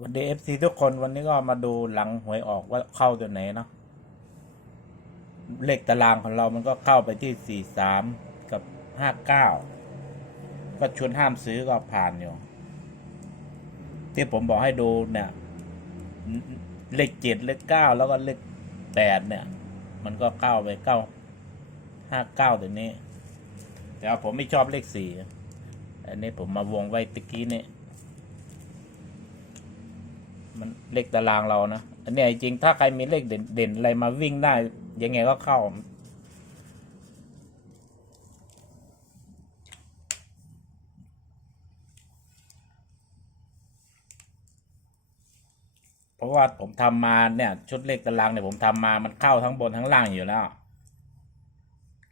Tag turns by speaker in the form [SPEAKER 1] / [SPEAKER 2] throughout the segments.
[SPEAKER 1] วันดีเอฟซีทุกคนวันนี้ก็มาดูหลังหวยออกว่าเข้าตัวไหนเนาะเลขตารางของเรามันก็เข้าไปที่สี่สามกับห้าเก้าก็ชวนห้ามซื้อก็ผ่านอยู่ ที่ผมบอกให้ดูเนี่ย เลขเจ็ดเลขเก้าแล้วก็เลขแปดเนี่ย มันก็เข้าไปเก้าห้าเก้าตัวนี้ แต่ผมไม่ชอบเลขสี่อันนี้ผมมาวงไว้ตะกี้เนี่ย มันเลขตารางเรานะอันนี้จริงถ้าใครมีเลขเด่นเด่นอะไรมาวิ่งได้ ยังไงก็เข้า เพราะว่าผมทำมาเนี่ย ชุดเลขตารางเนี่ยผมทำมามันเข้าทั้งบนทั้งล่างอยู่แล้ว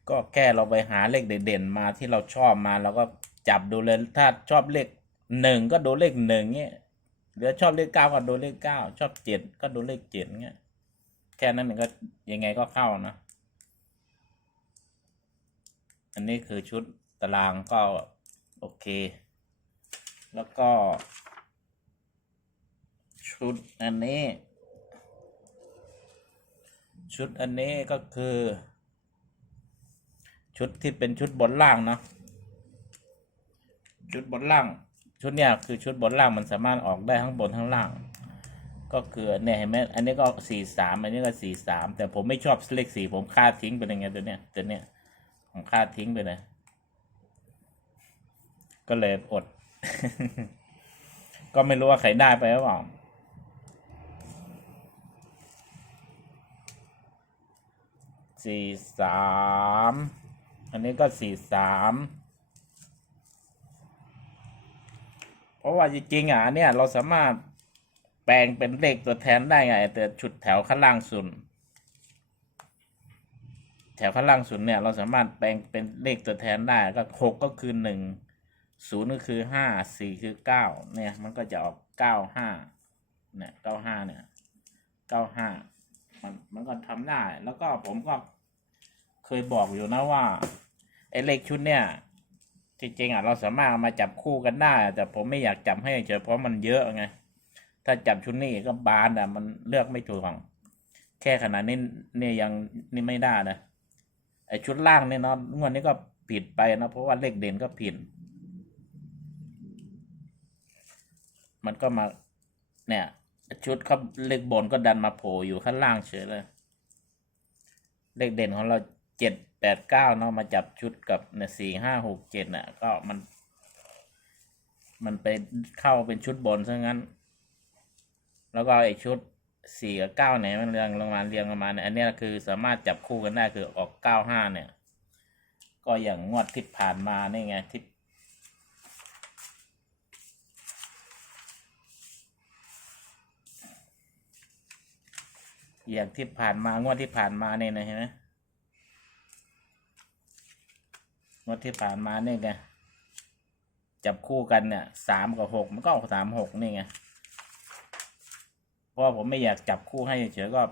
[SPEAKER 1] ก็แค่เราไปหาเลขเด่นๆมาที่เราชอบมาเราก็จับดูเลยถ้าชอบเลขหนึ่งก็ดูเลขหนึ่งเงี้ย หรือชอบเลขเก้าก็ดูเลขเก้าชอบเจ็ดก็ดูเลขเจ็ดเงี้ยแค่นั้นมันก็ยังไงก็เข้านะ อันนี้คือชุดตารางก็โอเค แล้วก็ ชุดอันนี้ ชุดอันนี้ก็คือ ชุดที่เป็นชุดบนล่างเนาะชุดบนล่าง ชุดเนี้ยคือชุดบนล่างมันสามารถออกได้ทั้งบนทั้งล่าง ก็คือเนี่ยเห็นไหมอันนี้ก็สี่สามอันนี้ก็สี่สามแต่ผมไม่ชอบเลขสี่ผมค่าทิ้งไปยังไงตัวเนี้ยตัวเนี้ยผมค่าทิ้งไปเลยก็เลยอด ก็ไม่รู้ว่าใครได้ไปหรือเปล่าสี่สามอันนี้ก็สี่สาม เพราะว่าจริงๆอะอันเนี่ยเราสามารถแปลงเป็นเลขตัวแทนได้ไง แต่ชุดแถวข้างล่างสุดแถวข้างล่างสุดเนี่ยเราสามารถแปลงเป็นเลขตัวแทนได้ก็หกก็คือหนึ่งศูนย์ก็คือห้าสี่คือเก้าเนี่ยมันก็จะออกเก้าห้าเนี่ยเก้าห้าเนี่ยเก้าห้ามันมันก็ทำได้ แล้วก็ผมก็เคยบอกอยู่นะว่าไอ้เลขชุดเนี่ย จริงๆอะเราสามารถเอามาจับคู่กันได้ แต่ผมไม่อยากจับให้เฉยเพราะมันเยอะไงถ้าจับชุดนี้ก็บานอะ มันเลือกไม่ถูกของแค่ขนาดนี้เนี่ยยังนี่ไม่ได้นะไอชุดล่างเนี่ยเนาะงวดนี้ก็ผิดไปนะเพราะว่าเลขเด่นก็ผิด มันก็มาเนี่ย ชุดเขาเลขบนก็ดันมาโผล่อยู่ข้างล่างเฉยเลย เลขเด่นของเรา เจ็ดแปดเก้าเนาะมาจับชุดกับเนี่ยสี่ห้าหกเจ็ดน่ะ ก็มัน มันไปเข้าเป็นชุดบนซะงั้น แล้วก็ไอชุดสี่กับเก้าเนี่ยมันเรียงลงมาเรียงลงมาเนี่ยอันนี้คือสามารถจับคู่กันได้คือออกเก้าห้าเนี่ย ก็อย่างงวดที่ผ่านมานี่ไงที่อย่างที่ผ่านมางวดที่ผ่านมาเนี่ยนะเห็นไหม งวดที่ผ่านมาเนี่ยไงจับคู่กันเนี่ยสามกับหกมันก็ออกสามหกนี่ไงเพราะผมไม่อยากจับคู่ให้เฉยก็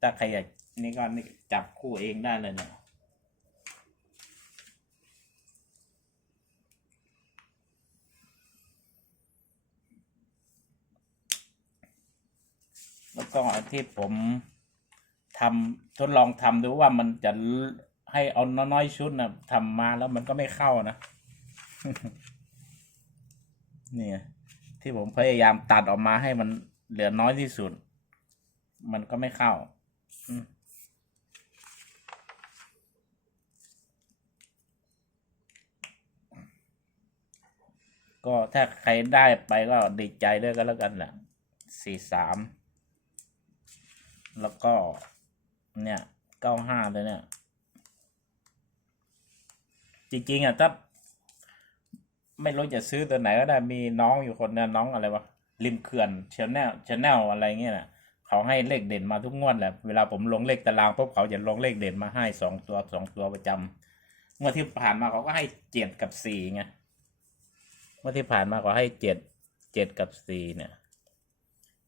[SPEAKER 1] ถ้าใครอยากนี่ก็นี่จับคู่เองได้เลยเนี่ยแล้วก็ที่ผมทำทดลองทำดูว่ามันจะ ให้เอาน้อยๆชุดนะทำมาแล้วมันก็ไม่เข้านะนี่ไงที่ผมพยายามตัดออกมาให้มันเหลือน้อยที่สุด มันก็ไม่เข้าก็ถ้าใครได้ไปก็ดีใจด้วยก็แล้วกันแหละสี่สาม แล้วก็ เนี่ยเก้าห้าเลยเนี่ย จริงๆอะถ้าไม่รู้จะซื้อตัวไหนก็ได้มีน้องอยู่คนนึงน้องอะไรวะริมเขื่อนชแนลชแนลอะไรเงี้ยนะเขาให้เลขเด่นมาทุกงวดแหละเวลาผมลงเลขตารางปุ๊บเขาจะลงเลขเด่นมาให้สองตัวสองตัวประจำงวดที่ผ่านมาเขาก็ให้เจ็ดกับสี่ไงงวดที่ผ่านมาเขาให้เจ็ดเจ็ดกับสี่เนี่ย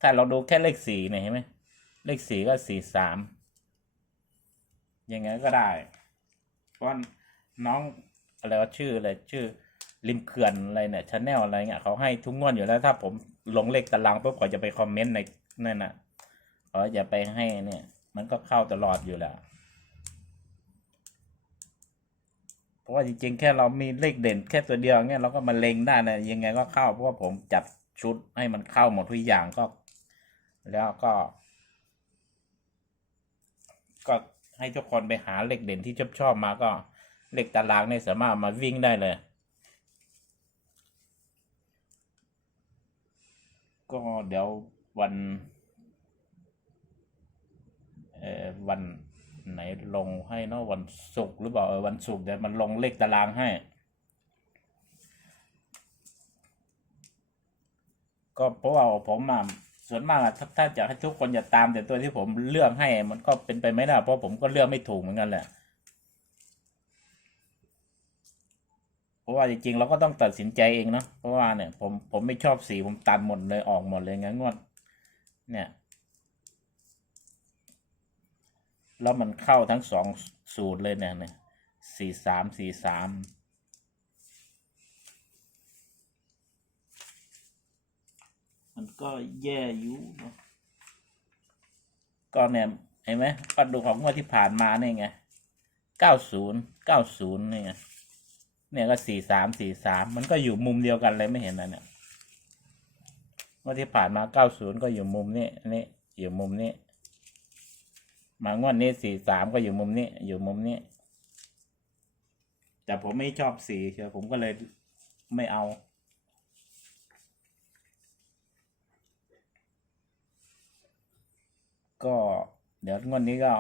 [SPEAKER 1] ถ้าเราดูแค่เลขสี่เนี่ยเห็นไหมเลขสี่ก็สี่สามยังไงก็ได้เพราะน้อง อะไรว่าชื่ออะไรชื่อริมเขื่อนอะไรเนี่ยชาแนลอะไรเงี้ยเขาให้ทุกงวดอยู่แล้วถ้าผมลงเลขตารางปุ๊บเขาจะไปคอมเมนต์ในนั่นน่ะเขาจะไปให้เนี่ย มันก็เข้าตลอดอยู่แล้วเพราะว่าจริงๆแค่เรามีเลขเด่นแค่ตัวเดียวเงี้ยเราก็มาเล็งได้นะยังไงก็เข้าเพราะว่าผมจัดชุดให้มันเข้าหมดทุกอย่างก็ แล้วก็ ก็ให้ทุกคนไปหาเลขเด่นที่ชอบชอบมาก็ เลขตารางเนี่ยสามารถมาวิ่งได้เลย ก็เดี๋ยววันเอ่อวันไหนลงให้เนาะวันศุกร์หรือเปล่าเออวันศุกร์เดี๋ยวมันลงเลขตารางให้ ก็เพราะว่าผมอะส่วนมากอะถ้าถ้าจะให้ทุกคนจะตามแต่ตัวที่ผมเลือกให้ มันก็เป็นไปไม่ได้เพราะผมก็เลือกไม่ถูกเหมือนกันแหละ ราะว่าจริงๆเราก็ต้องตัดสินใจเองเนาะเพราะว่าเนี่ยผมผมไม่ชอบสีผมตัดหมดเลยออกหมดเลยงั้นงวด เนี่ยแล้วมันเข้าทั้งสองสูตรเลยเนี่ยเนี่ยสี่สามสี่สามมันก็แย่อยู่เนอะก็เนี่ยเห็นไหมก็ดูของงวดที่ผ่านมาเนี่ยไงเก้าศูนย์เก้าศูนย์เนี่ย เนี่ยก็สี่สามสี่สามมันก็อยู่มุมเดียวกันเลยไม่เห็นนะเนี่ยงวดที่ผ่านมาเก้าศูนย์ก็อยู่มุมนี้อันนี้อยู่มุมนี้ มางวดนี้สี่สามก็อยู่มุมนี้ อยู่มุมนี้ แต่ผมไม่ชอบสีเชียวผมก็เลยไม่เอาก็เดี๋ยวงวดนี้ก็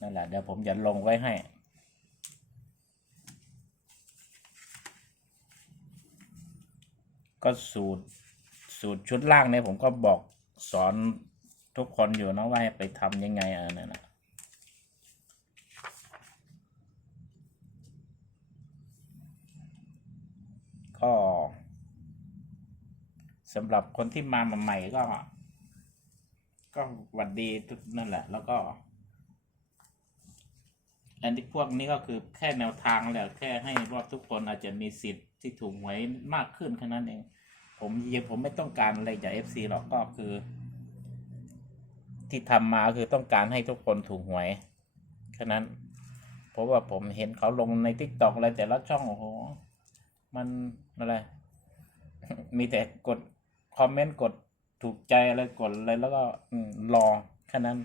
[SPEAKER 1] นั่นแหละเดี๋ยวผมจะลงไว้ให้ ก็สูตรสูตรชุดล่างเนี่ยผมก็บอกสอนทุกคนอยู่นะว่าไปทำยังไงอะนั่นนะก็สำหรับคนที่มาใหม่ก็ ก็หวัดดีทุกนั่นแหละ แล้วก็อันที่พวกนี้ก็คือแค่แนวทางแหละแค่ให้ว่าทุกคนอาจจะมีสิทธิ์ที่ถูกหวยมากขึ้นแค่นั้นเอง ผมยังผมไม่ต้องการอะไรจากเอฟซีหรอกก็คือ ที่ทำมาคือต้องการให้ทุกคนถูกหวยแค่นั้น เพราะว่าผมเห็นเขาลงในทิกตอกอะไรแต่ละช่องโอ้โหมันอะไร มีแต่กดคอมเมนต์กดถูกใจอะไรกดอะไรแล้วก็รอแค่นั้น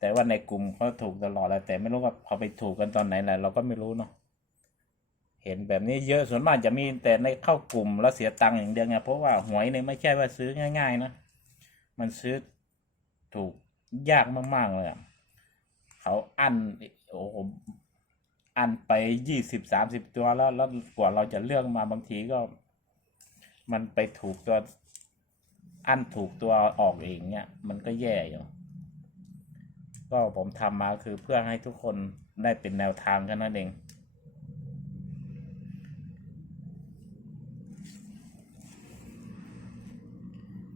[SPEAKER 1] แต่ว่าในกลุ่มเขาถูกตลอดแหละแต่ไม่รู้ว่าเขาไปถูกกันตอนไหนแหละเราก็ไม่รู้เนาะ เห็นแบบนี้เยอะส่วนมากจะมีแต่ในเข้ากลุ่มแล้วเสียตังค์อย่างเดียวไงเพราะว่าหวยเนี่ยไม่ใช่ว่าซื้อง่าย ๆ นะ มันซื้อถูกยากมากๆเลยเขาอั้นโอ้โหอั้นไปยี่สิบสามสิบตัวแล้วแล้วกว่าเราจะเลือกมาบางทีก็ มันไปถูกตัวอั้นถูกตัวออกเองเนี่ยมันก็แย่อยู่ก็ผมทำมาคือเพื่อให้ทุกคนได้เป็นแนวทางแค่นั้นเอง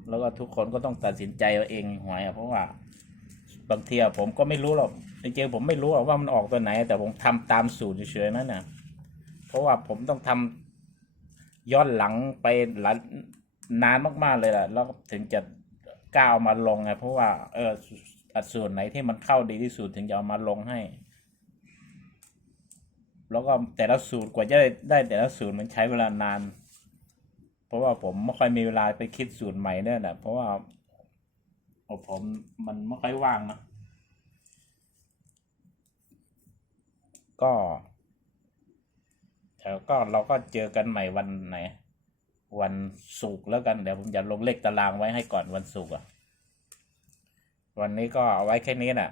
[SPEAKER 1] แล้วก็ทุกคนก็ต้องตัดสินใจเอาเองหวยอะเพราะว่าบางทีอะผมก็ไม่รู้หรอกจริงๆผมไม่รู้หรอกว่ามันออกตัวไหน แต่ผมทำตามสูตรเฉยๆนั่นน่ะ เพราะว่าผมต้องทำย้อนหลังไปหลานานมากๆเลยแหละแล้วถึงจะก้าเอามาลงไงเพราะว่า เอออัดส่วนไหนที่มันเข้าดีที่สุดถึงจะเอามาลงให้ แล้วก็แต่ละสูตรกว่าจะได้ได้แต่ละสูตรมันใช้เวลานาน ราะว่าผมไม่ค่อยมีเวลาไปคิดสูตรใหม่เนี่ยแหละเพราะว่าผมมันไม่ค่อยว่างนะก็แล้วก็เราก็เจอกันใหม่วันไหน วันศุกร์แล้วกันเดี๋ยวผมจะลงเลขตารางไว้ให้ก่อนวันศุกร์อะ วันนี้ก็เอาไว้แค่นี้น่ะ